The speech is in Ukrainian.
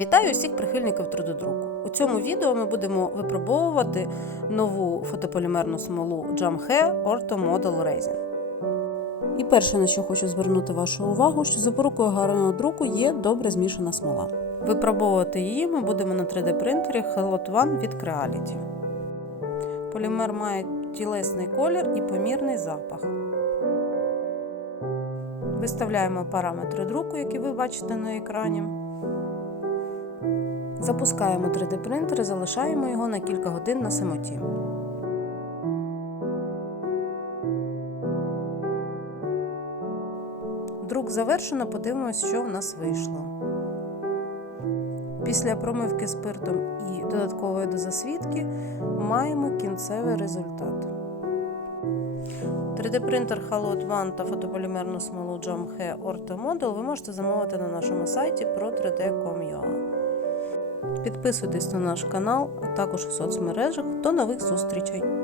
Вітаю усіх прихильників 3D-друку. У цьому відео ми будемо випробовувати нову фотополімерну смолу Jamhe Ortho Model Resin. І перше, на що хочу звернути вашу увагу, що запорукою гарного друку є добре змішана смола. Випробовувати її ми будемо на 3D принтері Helot One від Creality. Полімер має тілесний колір і помірний запах. Виставляємо параметри друку, які ви бачите на екрані. Запускаємо 3D принтер і залишаємо його на кілька годин на самоті. Друк завершено, подивимось, що в нас вийшло. Після промивки спиртом і додаткової дозасвітки маємо кінцевий результат. 3D-принтер Halot One та фотополімерну смолу Jamhe Ortho Model ви можете замовити на нашому сайті pro3d.com.ua. Підписуйтесь на наш канал, а також у соцмережах. До нових зустрічей!